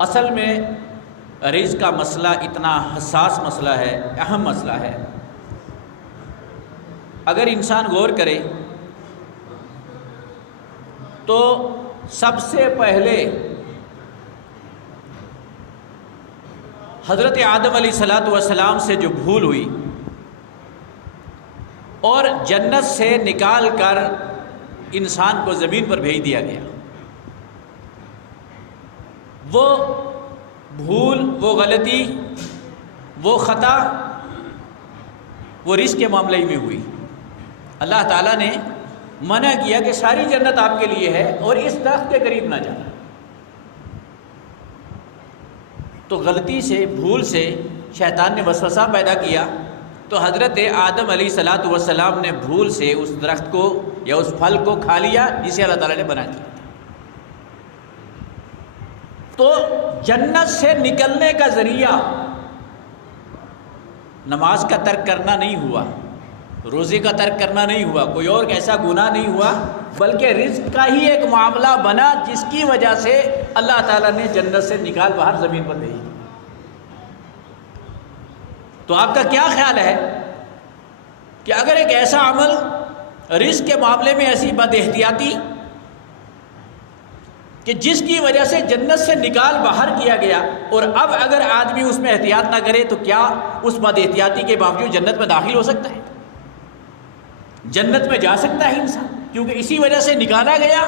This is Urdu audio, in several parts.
اصل میں رزق کا مسئلہ اتنا حساس مسئلہ ہے، اہم مسئلہ ہے۔ اگر انسان غور کرے تو سب سے پہلے حضرت آدم علیہ السلام سے جو بھول ہوئی اور جنت سے نکال کر انسان کو زمین پر بھیج دیا گیا، وہ بھول، وہ غلطی، وہ خطا، وہ رزق کے معاملے میں ہوئی۔ اللہ تعالیٰ نے منع کیا کہ ساری جنت آپ کے لیے ہے اور اس درخت کے قریب نہ جانا۔ تو غلطی سے، بھول سے شیطان نے وسوسہ پیدا کیا، تو حضرت آدم علیہ السلام نے بھول سے اس درخت کو یا اس پھل کو کھا لیا جسے اللہ تعالیٰ نے منع کیا۔ تو جنت سے نکلنے کا ذریعہ نماز کا ترک کرنا نہیں ہوا، روزے کا ترک کرنا نہیں ہوا، کوئی اور ایسا گناہ نہیں ہوا، بلکہ رزق کا ہی ایک معاملہ بنا جس کی وجہ سے اللہ تعالیٰ نے جنت سے نکال باہر زمین پر بھیج دیا۔ تو آپ کا کیا خیال ہے کہ اگر ایک ایسا عمل، رزق کے معاملے میں ایسی بد احتیاطی کہ جس کی وجہ سے جنت سے نکال باہر کیا گیا، اور اب اگر آدمی اس میں احتیاط نہ کرے تو کیا اس بد احتیاطی کے باوجود جنت میں داخل ہو سکتا ہے؟ جنت میں جا سکتا ہے انسان؟ کیونکہ اسی وجہ سے نکالا گیا،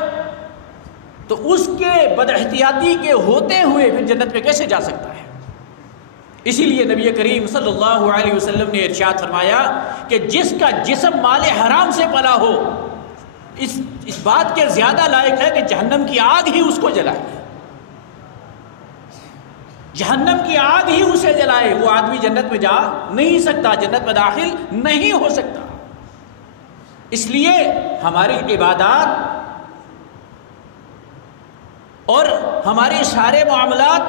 تو اس کے بد احتیاطی کے ہوتے ہوئے پھر جنت میں کیسے جا سکتا ہے؟ اسی لیے نبی کریم صلی اللہ علیہ وسلم نے ارشاد فرمایا کہ جس کا جسم مال حرام سے پلا ہو، اس بات کے زیادہ لائق ہے کہ جہنم کی آگ ہی اس کو جلائے، جہنم کی آگ ہی اسے جلائے، وہ آدمی جنت میں جا نہیں سکتا، جنت میں داخل نہیں ہو سکتا۔ اس لیے ہماری عبادات اور ہمارے سارے معاملات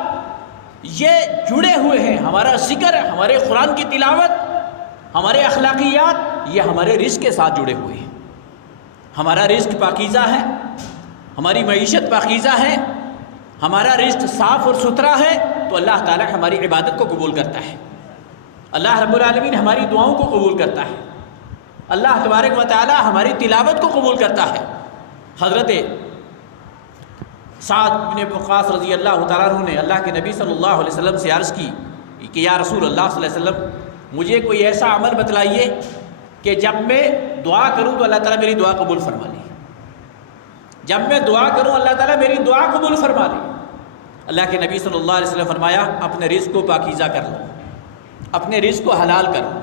یہ جڑے ہوئے ہیں، ہمارا ذکر، ہمارے قرآن کی تلاوت، ہمارے اخلاقیات، یہ ہمارے رزق کے ساتھ جڑے ہوئے ہیں۔ ہمارا رزق پاکیزہ ہے، ہماری معیشت پاکیزہ ہے، ہمارا رزق صاف اور ستھرا ہے، تو اللہ تعالیٰ ہماری عبادت کو قبول کرتا ہے، اللہ رب العالمین ہماری دعاؤں کو قبول کرتا ہے، اللہ تبارک و تعالیٰ ہماری تلاوت کو قبول کرتا ہے۔ حضرت سعد بن ابی وقاص رضی اللہ تعالیٰ عنہ نے اللہ کے نبی صلی اللہ علیہ وسلم سے عرض کی کہ یا رسول اللہ صلی اللہ علیہ وسلم، مجھے کوئی ایسا عمل بتلائیے کہ جب میں دعا کروں تو اللہ تعالیٰ میری دعا قبول فرما لے، جب میں دعا کروں اللہ تعالیٰ میری دعا قبول فرما لے۔ اللہ کے نبی صلی اللہ علیہ وسلم فرمایا، اپنے رزق کو پاکیزہ کر لو، اپنے رزق کو حلال کرو۔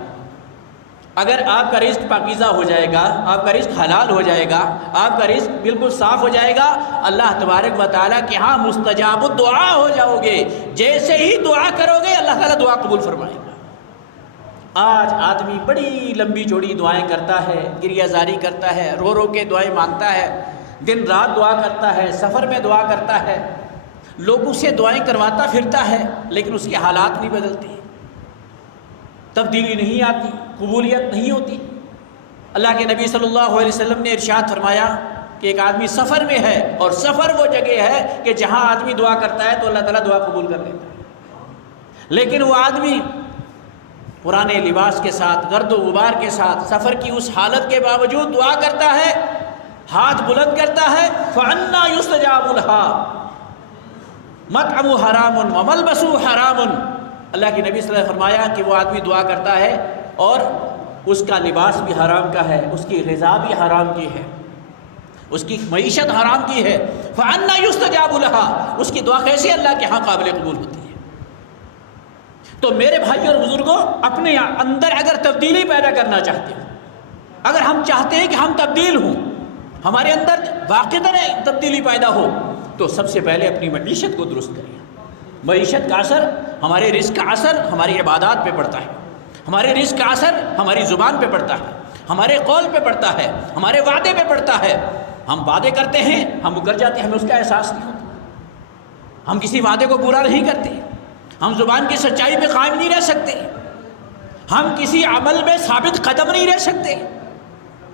اگر آپ کا رزق پاکیزہ ہو جائے گا، آپ کا رزق حلال ہو جائے گا، آپ کا رزق بالکل صاف ہو جائے گا، اللہ تبارک و تعالیٰ کے ہاں مستجاب الدعا ہو جاؤ گے۔ جیسے ہی دعا کرو گے اللہ تعالیٰ دعا قبول فرمائے گا۔ آج آدمی بڑی لمبی چوڑی دعائیں کرتا ہے، گریہ زاری کرتا ہے، رو رو کے دعائیں مانگتا ہے، دن رات دعا کرتا ہے، سفر میں دعا کرتا ہے، لوگوں سے دعائیں کرواتا پھرتا ہے، لیکن اس کے حالات نہیں بدلتے، تبدیلی نہیں آتی، قبولیت نہیں ہوتی۔ اللہ کے نبی صلی اللہ علیہ وسلم نے ارشاد فرمایا کہ ایک آدمی سفر میں ہے، اور سفر وہ جگہ ہے کہ جہاں آدمی دعا کرتا ہے تو اللہ تعالیٰ دعا قبول کر لیتا ہے، لیکن وہ آدمی پرانے لباس کے ساتھ، گرد و غبار کے ساتھ، سفر کی اس حالت کے باوجود دعا کرتا ہے، ہاتھ بلند کرتا ہے، فَأَنَّا يُسْتَجَابُ لَهَا مَطْعَمُ حَرَامٌ وَمَلْبَسُ حَرَامٌ۔ اللہ کے نبی صلی اللہ علیہ وسلم نے فرمایا کہ وہ آدمی دعا کرتا ہے اور اس کا لباس بھی حرام کا ہے، اس کی غذا بھی حرام کی ہے، اس کی معیشت حرام کی ہے، فَأَنَّا يُسْتَجَابُ لَهَا، اس کی دعا کیسے اللہ کے ہاں قابل قبول ہوتی ہے؟ تو میرے بھائی اور بزرگوں، اپنے اندر اگر تبدیلی پیدا کرنا چاہتے ہیں، اگر ہم چاہتے ہیں کہ ہم تبدیل ہوں، ہمارے اندر واقعتاً تبدیلی پیدا ہو، تو سب سے پہلے اپنی معیشت کو درست کریں۔ معیشت کا اثر، ہمارے رزق کا اثر ہماری عبادات پہ پڑتا ہے، ہمارے رزق کا اثر ہماری زبان پہ پڑتا ہے، ہمارے قول پہ پڑتا ہے، ہمارے وعدے پہ پڑتا ہے۔ ہم وعدے کرتے ہیں، ہم مکر جاتے ہیں، ہمیں اس کا احساس نہیں ہوتا، ہم کسی وعدے کو پورا نہیں کرتے، ہم زبان کی سچائی پہ قائم نہیں رہ سکتے، ہم کسی عمل میں ثابت قدم نہیں رہ سکتے،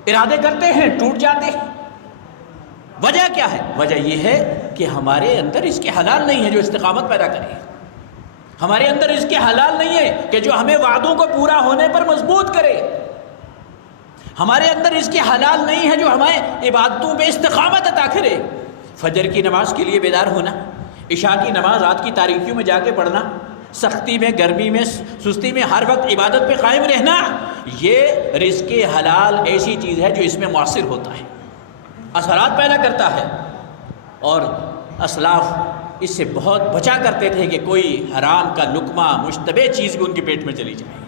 ارادے کرتے ہیں ٹوٹ جاتے ہیں۔ وجہ کیا ہے؟ وجہ یہ ہے کہ ہمارے اندر اس کے حلال نہیں ہے جو استقامت پیدا کرے، ہمارے اندر اس کے حلال نہیں ہے کہ جو ہمیں وعدوں کو پورا ہونے پر مضبوط کرے، ہمارے اندر اس کے حلال نہیں ہے جو ہمیں عبادتوں پہ استقامت عطا کرے۔ فجر کی نماز کے لیے بیدار ہونا، عشاء کی نماز رات کی تاریکیوں میں جا کے پڑھنا، سختی میں گرمی میں سستی میں ہر وقت عبادت پہ قائم رہنا، یہ رزق حلال ایسی چیز ہے جو اس میں مؤثر ہوتا ہے، اثرات پیدا کرتا ہے۔ اور اسلاف اس سے بہت بچا کرتے تھے کہ کوئی حرام کا لقمہ مشتبہ چیز بھی ان کے پیٹ میں چلی جائے۔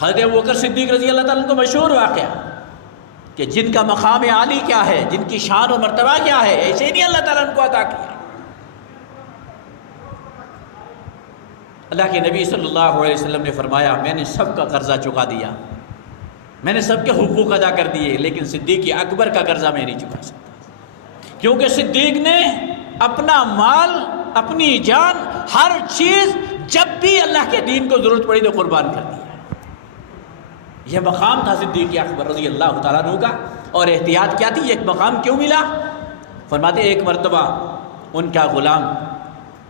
حضرت ابوبکر صدیق رضی اللہ تعالیٰ عنہ کو مشہور واقعہ کہ جن کا مقام عالی کیا ہے، جن کی شان و مرتبہ کیا ہے، ایسے ہی نہیں اللہ تعالیٰ نے ان کو عطا کیا۔ اللہ کے نبی صلی اللہ علیہ وسلم نے فرمایا میں نے سب کا قرضہ چکا دیا، میں نے سب کے حقوق ادا کر دیے، لیکن صدیق اکبر کا قرضہ میں نہیں چکا سکتا، کیونکہ صدیق نے اپنا مال، اپنی جان، ہر چیز جب بھی اللہ کے دین کو ضرورت پڑی تو قربان کر دیا۔ یہ مقام تھا صدیق اکبر رضی اللہ تعالیٰ عنہ کا۔ اور احتیاط کیا تھی، ایک مقام کیوں ملا؟ فرماتے ایک مرتبہ ان کا غلام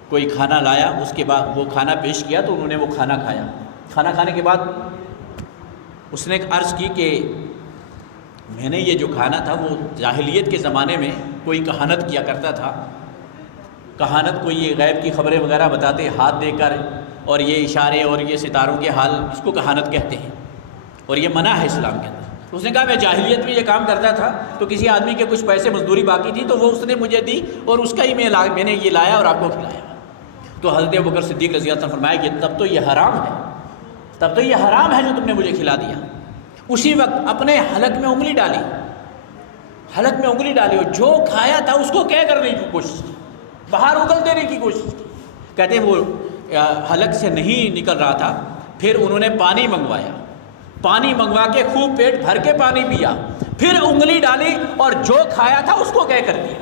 کوئی کھانا لایا، اس کے بعد وہ کھانا پیش کیا تو انہوں نے وہ کھانا کھایا۔ کھانا کھانے کے بعد اس نے ایک عرض کی کہ میں نے یہ جو کھانا تھا وہ جاہلیت کے زمانے میں کوئی کہانت کیا کرتا تھا، کہانت کوئی یہ غیب کی خبریں وغیرہ بتاتے ہاتھ دے کر، اور یہ اشارے اور یہ ستاروں کے حال، اس کو کہانت کہتے ہیں، اور یہ منع ہے اسلام کے اندر۔ اس نے کہا میں جاہلیت میں یہ کام کرتا تھا تو کسی آدمی کے کچھ پیسے مزدوری باقی تھی تو وہ اس نے مجھے دی اور اس کا ہی میں نے یہ لایا اور آپ کو کھلایا۔ تو حضرت ابوبکر صدیق رضی اللہ عنہ نے فرمایا کہ تب تو یہ حرام ہے، تب تو یہ حرام ہے جو تم نے مجھے کھلا دیا۔ اسی وقت اپنے حلق میں انگلی ڈالی، حلق میں انگلی ڈالی اور جو کھایا تھا اس کو کہہ کرنے کی کوشش کی، باہر اگل دینے کی کوشش کی۔ کہتے ہیں وہ حلق سے نہیں نکل رہا تھا، پھر انہوں نے پانی منگوایا، پانی منگوا کے خوب پیٹ بھر کے پانی پیا، پھر انگلی ڈالی اور جو کھایا تھا اس کو کہہ کر دیا،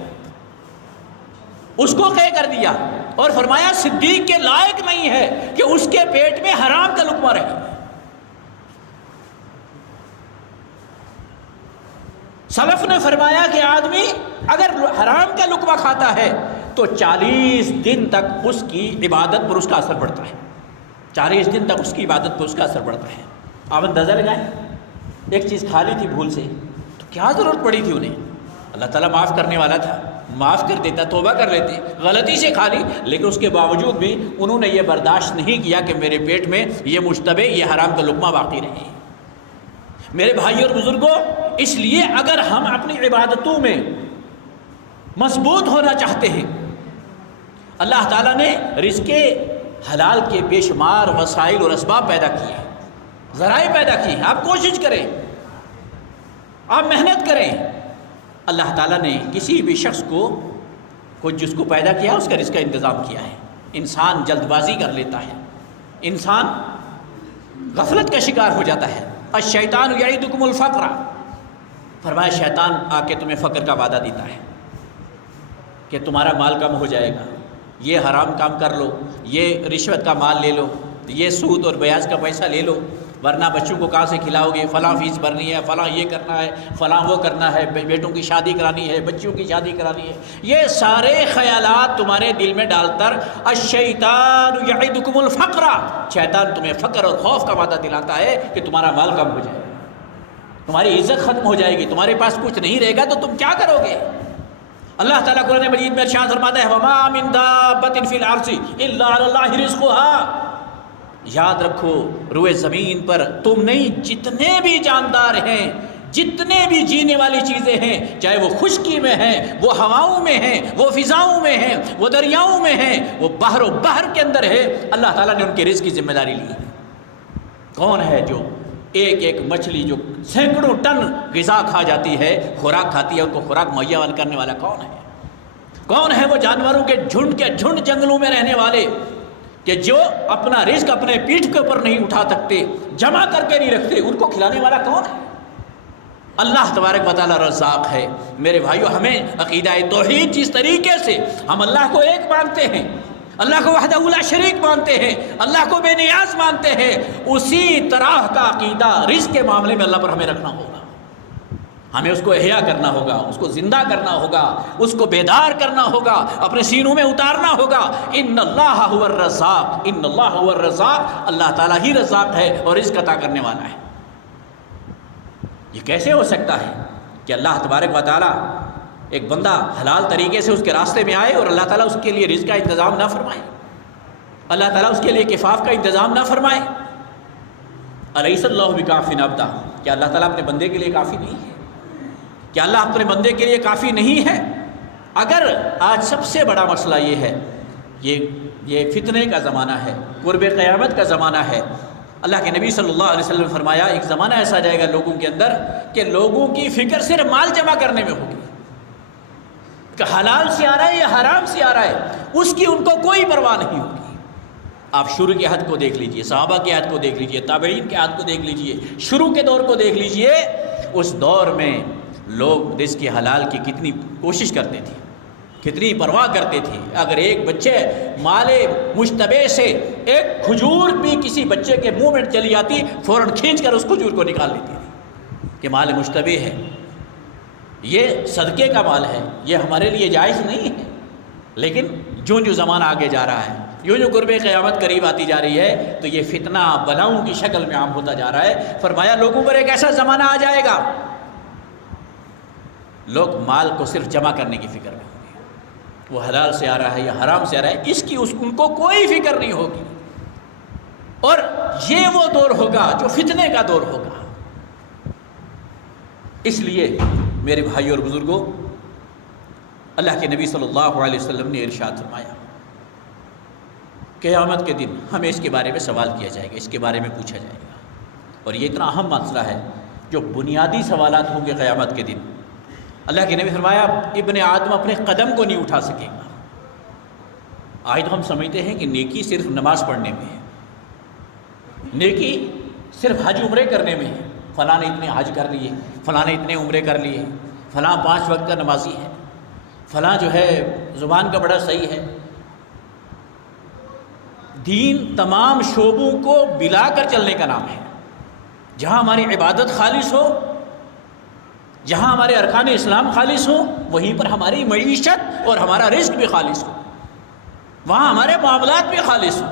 اس کو کہہ کر دیا، اور فرمایا صدیق کے لائق نہیں ہے کہ اس کے پیٹ میں حرام کا لقمہ رہے۔ سلف نے فرمایا کہ آدمی اگر حرام کا لقمہ کھاتا ہے تو 40 دن تک اس کی عبادت پر اس کا اثر پڑتا ہے، 40 دن تک اس کی عبادت پر اس کا اثر پڑتا ہے۔ آپ اندازہ لگائیں، ایک چیز کھا لی تھی بھول سے تو کیا ضرورت پڑی تھی انہیں؟ اللہ تعالیٰ معاف کرنے والا تھا، معاف کر دیتا، توبہ کر لیتے، غلطی سے کھا لی، لیکن اس کے باوجود بھی انہوں نے یہ برداشت نہیں کیا کہ میرے پیٹ میں یہ مشتبہ، یہ حرام کا لقمہ باقی رہے۔ میرے بھائی اور بزرگوں، اس لیے اگر ہم اپنی عبادتوں میں مضبوط ہونا چاہتے ہیں، اللہ تعالیٰ نے رزق حلال کے بے شمار وسائل اور اسباب پیدا کیے ہیں، ذرائع پیدا کیے ہیں۔ آپ کوشش کریں، آپ محنت کریں۔ اللہ تعالیٰ نے کسی بھی شخص کو جس کو پیدا کیا اس کا رزق کا انتظام کیا ہے۔ انسان جلد بازی کر لیتا ہے، انسان غفلت کا شکار ہو جاتا ہے۔ الشیطان یعدکم الفقر، فرمایا شیطان آ کے تمہیں فقر کا وعدہ دیتا ہے کہ تمہارا مال کم ہو جائے گا، یہ حرام کام کر لو، یہ رشوت کا مال لے لو، یہ سود اور بیاج کا پیسہ لے لو، ورنہ بچوں کو کہاں سے کھلاؤ گے، فلاں فیس بھرنی ہے، فلاں یہ کرنا ہے، فلاں وہ کرنا ہے، بیٹوں کی شادی کرانی ہے، بچیوں کی شادی کرانی ہے۔ یہ سارے خیالات تمہارے دل میں ڈال کر الشیطان یعدکم الفقر، شیطان تمہیں فقر اور خوف کا وعدہ دلاتا ہے کہ تمہارا مال کم ہو جائے گا، تمہاری عزت ختم ہو جائے گی، تمہارے پاس کچھ نہیں رہے گا تو تم کیا کرو گے؟ اللہ تعالیٰ قرآن مجید میں ارشاد فرماتا ہے وَمَا مِن دَابَّةٍ فِي الْأَرْضِ إِلَّا عَلَى اللَّهِ رِزْقُهَا۔ یاد رکھو روئے زمین پر تم نہیں، جتنے بھی جاندار ہیں، جتنے بھی جینے والی چیزیں ہیں، چاہے وہ خشکی میں ہیں، وہ ہواؤں میں ہیں، وہ فضاؤں میں ہیں، وہ دریاؤں میں ہیں، وہ بحر و بحر کے اندر ہے، اللہ تعالیٰ نے ان کے رزق کی ذمہ داری لی ہے۔ کون ہے جو ایک ایک مچھلی جو سینکڑوں ٹن غذا کھا جاتی ہے، خوراک کھاتی ہے، ان کو خوراک مہیا کرنے والا کون ہے؟ کون ہے وہ جانوروں کے جھنڈ جنگلوں میں رہنے والے کہ جو اپنا رزق اپنے پیٹھ کے اوپر نہیں اٹھا سکتے، جمع کر کے نہیں رکھتے، ان کو کھلانے والا کون ہے؟ اللہ تبارک و تعالیٰ رزاق ہے۔ میرے بھائیو، ہمیں عقیدہ توحید جس طریقے سے ہم اللہ کو ایک مانتے ہیں، اللہ کو وحدہ لا شریک مانتے ہیں، اللہ کو بے نیاز مانتے ہیں، اسی طرح کا عقیدہ رزق کے معاملے میں اللہ پر ہمیں رکھنا ہوگا۔ ہمیں اس کو احیا کرنا ہوگا، اس کو زندہ کرنا ہوگا، اس کو بیدار کرنا ہوگا، اپنے سینوں میں اتارنا ہوگا۔ ان اللہ هو الرزاق، ان اللہ هو الرزاق، اللہ تعالیٰ ہی رزاق ہے اور رزق عطا کرنے والا ہے۔ یہ کیسے ہو سکتا ہے کہ اللہ تبارک و تعالیٰ ایک بندہ حلال طریقے سے اس کے راستے میں آئے اور اللہ تعالیٰ اس کے لیے رزق کا انتظام نہ فرمائے، اللہ تعالیٰ اس کے لیے کفاف کا انتظام نہ فرمائے؟ الیس اللہ بکاف عبدہ، کیا اللہ تعالیٰ اپنے بندے کے لیے کافی نہیں ہے؟ کیا اللہ اپنے بندے کے لیے کافی نہیں ہے؟ اگر آج سب سے بڑا مسئلہ یہ ہے، یہ فتنے کا زمانہ ہے، قرب قیامت کا زمانہ ہے، اللہ کے نبی صلی اللہ علیہ وسلم نے فرمایا ایک زمانہ ایسا جائے گا لوگوں کے اندر کہ لوگوں کی فکر صرف مال جمع کرنے میں ہوگی، کہ حلال سے آ رہا ہے یا حرام سے آ رہا ہے، اس کی ان کو کوئی پرواہ نہیں ہوگی۔ آپ شروع کے حد کو دیکھ لیجئے، صحابہ کے حد کو دیکھ لیجئے، تابعین کے حد کو دیکھ لیجئے، شروع کے دور کو دیکھ لیجئے، اس دور میں لوگ رزق حلال کی کتنی کوشش کرتے تھے، کتنی پرواہ کرتے تھے۔ اگر ایک بچے مال مشتبہ سے ایک کھجور بھی کسی بچے کے منہ میں چلی آتی، فوراً کھینچ کر اس کھجور کو نکال لیتی تھی کہ مال مشتبہ ہے، یہ صدقے کا مال ہے، یہ ہمارے لیے جائز نہیں ہے۔ لیکن جو زمانہ آگے جا رہا ہے، جو قرب قیامت قریب آتی جا رہی ہے، تو یہ فتنہ بلاؤں کی شکل میں عام ہوتا جا رہا ہے۔ فرمایا لوگوں پر ایک ایسا زمانہ آ جائے گا، لوگ مال کو صرف جمع کرنے کی فکر میں ہوں گے، وہ حلال سے آ رہا ہے یا حرام سے آ رہا ہے، اس کی ان کو کوئی فکر نہیں ہوگی۔ اور یہ وہ دور ہوگا جو فتنے کا دور ہوگا۔ اس لیے میرے بھائیوں اور بزرگوں، اللہ کے نبی صلی اللہ علیہ وسلم نے ارشاد فرمایا قیامت کے دن ہمیں اس کے بارے میں سوال کیا جائے گا، اس کے بارے میں پوچھا جائے گا، اور یہ اتنا اہم مسئلہ ہے جو بنیادی سوالات ہوں گے قیامت کے دن۔ اللہ کے نبی فرمایا ابن آدم اپنے قدم کو نہیں اٹھا سکے گا۔ آج تو ہم سمجھتے ہیں کہ نیکی صرف نماز پڑھنے میں ہے، نیکی صرف حج عمرے کرنے میں ہے، فلاں نے اتنے حج کر لیے، فلاں نے اتنے عمرے کر لیے، فلاں 5 وقت کا نمازی ہے، فلاں جو ہے زبان کا بڑا صحیح ہے۔ دین تمام شعبوں کو ملا کر چلنے کا نام ہے۔ جہاں ہماری عبادت خالص ہو، جہاں ہمارے ارکان اسلام خالص ہو، وہیں پر ہماری معیشت اور ہمارا رزق بھی خالص ہو، وہاں ہمارے معاملات بھی خالص ہو،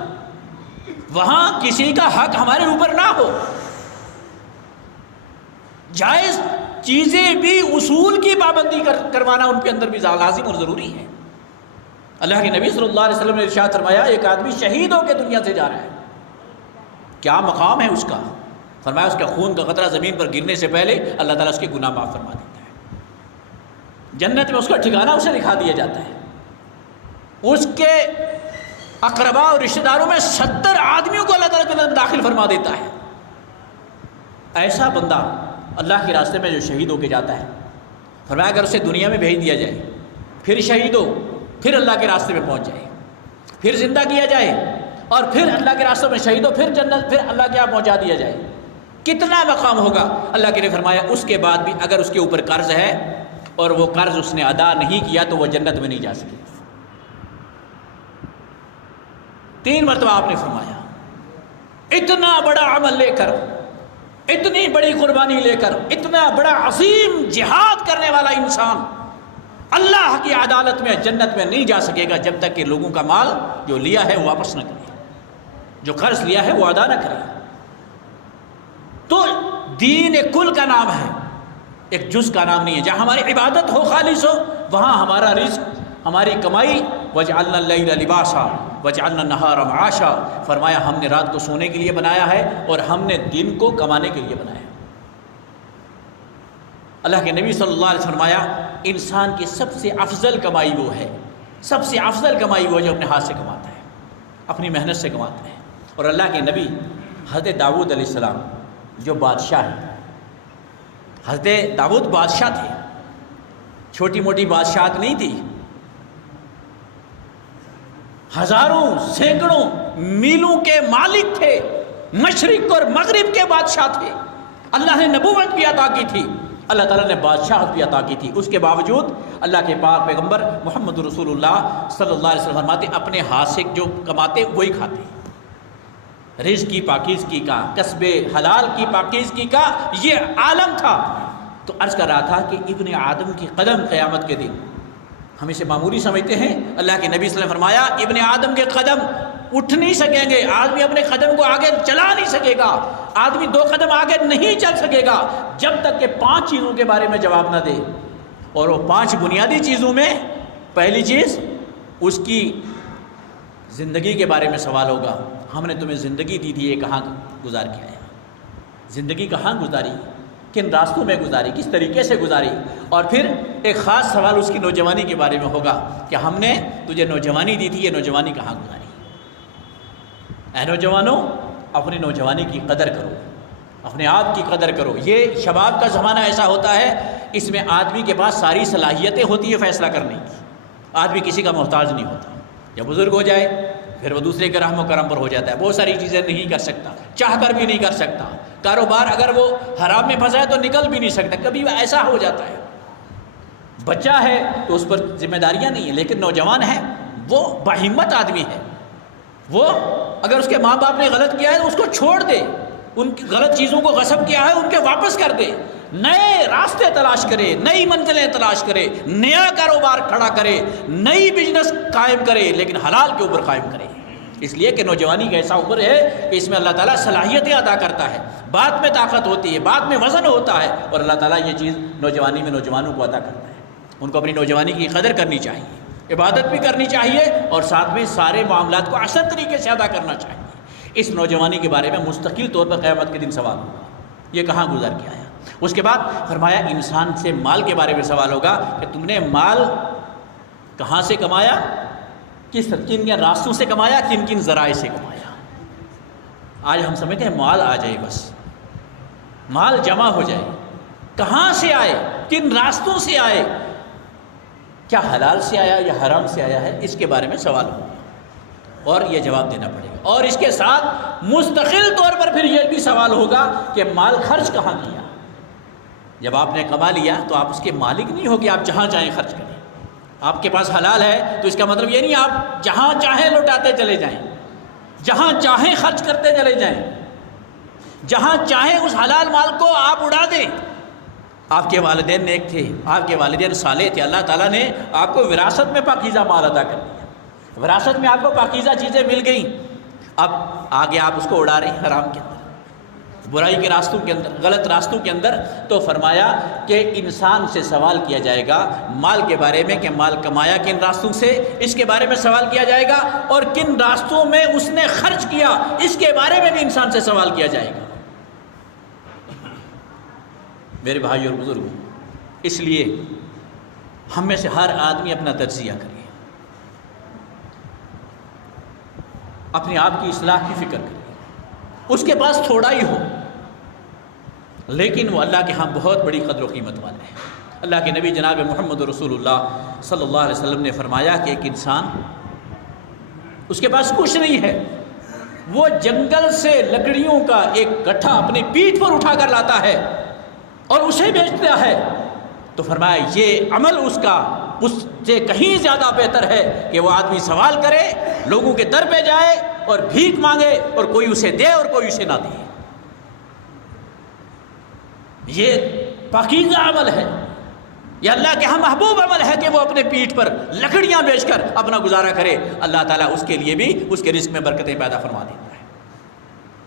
وہاں کسی کا حق ہمارے اوپر نہ ہو، جائز چیزیں بھی اصول کی پابندی کروانا ان کے اندر بھی لازم اور ضروری ہے۔ اللہ کے نبی صلی اللہ علیہ وسلم نے ارشاد فرمایا ایک آدمی شہید ہو کے دنیا سے جا رہا ہے، کیا مقام ہے اس کا؟ فرمایا اس کا خون کا قطرہ زمین پر گرنے سے پہلے اللہ تعالیٰ اس کے گناہ معاف فرما دیتا ہے، جنت میں اس کا ٹھکانہ اسے دکھا دیا جاتا ہے، اس کے اقربا اور رشتہ داروں میں 70 آدمیوں کو اللہ تعالیٰ جنت میں داخل فرما دیتا ہے۔ ایسا بندہ اللہ کے راستے میں جو شہید ہو کے جاتا ہے، فرمایا اگر اسے دنیا میں بھیج دیا جائے، پھر شہید ہو، پھر اللہ کے راستے میں پہنچ جائے، پھر زندہ کیا جائے، اور پھر اللہ کے راستے میں شہید ہو، پھر جنت، پھر اللہ کے یہاں پہنچا دیا جائے، کتنا مقام ہوگا؟ اللہ کے نے فرمایا اس کے بعد بھی اگر اس کے اوپر قرض ہے اور وہ قرض اس نے ادا نہیں کیا تو وہ جنت میں نہیں جا سکے۔ 3 مرتبہ آپ نے فرمایا اتنا بڑا عمل لے کر، اتنی بڑی قربانی لے کر، اتنا بڑا عظیم جہاد کرنے والا انسان اللہ کی عدالت میں جنت میں نہیں جا سکے گا جب تک کہ لوگوں کا مال جو لیا ہے وہ واپس نہ کرے، جو قرض لیا ہے وہ ادا نہ کرے۔ تو دین ایک کل کا نام ہے، ایک جز کا نام نہیں ہے۔ جہاں ہماری عبادت ہو، خالص ہو، وہاں ہمارا رزق، ہماری کمائی، وَجْعَلْنَا اللَّيْلَ لِبَاسًا وَجْعَلْنَا النَّهَارَ مَعَاشًا، فرمایا ہم نے رات کو سونے کے لیے بنایا ہے اور ہم نے دن کو کمانے کے لیے بنایا ہے۔ اللہ کے نبی صلی اللہ علیہ وسلم فرمایا انسان کی سب سے افضل کمائی وہ ہے، سب سے افضل کمائی وہ جو اپنے ہاتھ سے کماتا ہے، اپنی محنت سے کماتا ہے۔ اور اللہ کے نبی حضرت داؤد علیہ السلام جو بادشاہ ہیں، حضرت داؤد بادشاہ تھے، چھوٹی موٹی بادشاہت نہیں تھی، ہزاروں سینکڑوں میلوں کے مالک تھے، مشرق اور مغرب کے بادشاہ تھے، اللہ نے نبوت بھی عطا کی تھی، اللہ تعالیٰ نے بادشاہت بھی عطا کی تھی، اس کے باوجود اللہ کے پاک پیغمبر محمد رسول اللہ صلی اللہ علیہ وسلم فرماتے اپنے ہاتھ سے جو کماتے وہی کھاتے، رزق کی پاکیزگی کا، کسب حلال کی پاکیزگی کا یہ عالم تھا، تو عرض کر رہا تھا کہ ابن آدم کی قدم قیامت کے دن ہم اسے معمولی سمجھتے ہیں، اللہ کے نبی صلی اللہ علیہ وسلم نے فرمایا ابن آدم کے قدم اٹھ نہیں سکیں گے، آدمی اپنے قدم کو آگے چلا نہیں سکے گا، آدمی 2 قدم آگے نہیں چل سکے گا جب تک کہ 5 چیزوں کے بارے میں جواب نہ دے. اور وہ 5 بنیادی چیزوں میں پہلی چیز اس کی زندگی کے بارے میں سوال ہوگا. ہم نے تمہیں زندگی دی تھی، یہ کہاں گزار کیا ہے؟ زندگی کہاں گزاری، کن راستوں میں گزاری، کس طریقے سے گزاری؟ اور پھر ایک خاص سوال اس کی نوجوانی کے بارے میں ہوگا کہ ہم نے تجھے نوجوانی دی تھی، یہ نوجوانی کہاں گزاری؟ اے نوجوانوں، اپنی نوجوانی کی قدر کرو، اپنے آپ کی قدر کرو. یہ شباب کا زمانہ ایسا ہوتا ہے، اس میں آدمی کے پاس ساری صلاحیتیں ہوتی ہیں فیصلہ کرنے کی، آدمی کسی کا محتاج نہیں ہوتا. جب بزرگ ہو جائے پھر وہ دوسرے کے رحم و کرم پر ہو جاتا ہے، بہت ساری چیزیں نہیں کر سکتا، چاہ کر بھی نہیں کر سکتا. کاروبار اگر وہ حرام میں پھنسا ہے تو نکل بھی نہیں سکتا، کبھی ایسا ہو جاتا ہے. بچہ ہے تو اس پر ذمہ داریاں نہیں ہیں، لیکن نوجوان ہے وہ باہمت آدمی ہے. وہ اگر اس کے ماں باپ نے غلط کیا ہے تو اس کو چھوڑ دے، ان کی غلط چیزوں کو غصب کیا ہے ان کے واپس کر دے، نئے راستے تلاش کرے، نئی منزلیں تلاش کرے، نیا کاروبار کھڑا کرے، نئی بزنس قائم کرے، لیکن حلال کے اوپر قائم کرے. اس لیے کہ نوجوانی کا ایسا عمر ہے کہ اس میں اللہ تعالیٰ صلاحیتیں عطا کرتا ہے، بعد میں طاقت ہوتی ہے، بعد میں وزن ہوتا ہے، اور اللہ تعالیٰ یہ چیز نوجوانی میں نوجوانوں کو عطا کرتا ہے. ان کو اپنی نوجوانی کی قدر کرنی چاہیے، عبادت بھی کرنی چاہیے، اور ساتھ میں سارے معاملات کو احسن طریقے سے ادا کرنا چاہیے. اس نوجوانی کے بارے میں مستقل طور پر قیامت کے دن سوال ہوگا، یہ کہاں گزر کے آیا. اس کے بعد فرمایا انسان سے مال کے بارے میں سوال ہوگا کہ تم نے مال کہاں سے کمایا، کن کن راستوں سے کمایا، کن کن ذرائع سے کمایا. آج ہم سمجھتے ہیں مال آ جائے، بس مال جمع ہو جائے، کہاں سے آئے، کن راستوں سے آئے، کیا حلال سے آیا یا حرام سے آیا ہے، اس کے بارے میں سوال ہوگا اور یہ جواب دینا پڑے گا. اور اس کے ساتھ مستقل طور پر پھر یہ بھی سوال ہوگا کہ مال خرچ کہاں کیا. جب آپ نے کما لیا تو آپ اس کے مالک نہیں ہو کہ آپ جہاں چاہیں خرچ کریں. آپ کے پاس حلال ہے تو اس کا مطلب یہ نہیں آپ جہاں چاہیں لوٹاتے چلے جائیں، جہاں چاہیں خرچ کرتے چلے جائیں، جہاں چاہیں اس حلال مال کو آپ اڑا دیں. آپ کے والدین نیک تھے، آپ کے والدین صالح تھے، اللہ تعالیٰ نے آپ کو وراثت میں پاکیزہ مال عطا کر دیا، وراثت میں آپ کو پاکیزہ چیزیں مل گئیں. اب آگے آپ اس کو اڑا رہے ہیں حرام کے اندر، برائی کے راستوں کے اندر، غلط راستوں کے اندر. تو فرمایا کہ انسان سے سوال کیا جائے گا مال کے بارے میں کہ مال کمایا کن راستوں سے، اس کے بارے میں سوال کیا جائے گا، اور کن راستوں میں اس نے خرچ کیا اس کے بارے میں بھی انسان سے سوال کیا جائے گا. میرے بھائی اور بزرگوں، اس لیے ہم میں سے ہر آدمی اپنا تجزیہ کرے، اپنے آپ کی اصلاح کی فکر کرے. اس کے پاس تھوڑا ہی ہو لیکن وہ اللہ کے ہاں بہت بڑی قدر و قیمت والے ہیں. اللہ کے نبی جناب محمد رسول اللہ صلی اللہ علیہ وسلم نے فرمایا کہ ایک انسان اس کے پاس کچھ نہیں ہے، وہ جنگل سے لکڑیوں کا ایک گٹھا اپنی پیٹھ پر اٹھا کر لاتا ہے اور اسے بیچتا ہے، تو فرمایا یہ عمل اس کا اس سے کہیں زیادہ بہتر ہے کہ وہ آدمی سوال کرے، لوگوں کے در پہ جائے اور بھیک مانگے اور کوئی اسے دے اور کوئی اسے نہ دے. یہ پاکیزہ عمل ہے، یہ اللہ کے ہاں محبوب عمل ہے کہ وہ اپنے پیٹھ پر لکڑیاں بیچ کر اپنا گزارا کرے. اللہ تعالیٰ اس کے لیے بھی اس کے رزق میں برکتیں پیدا فرما دے.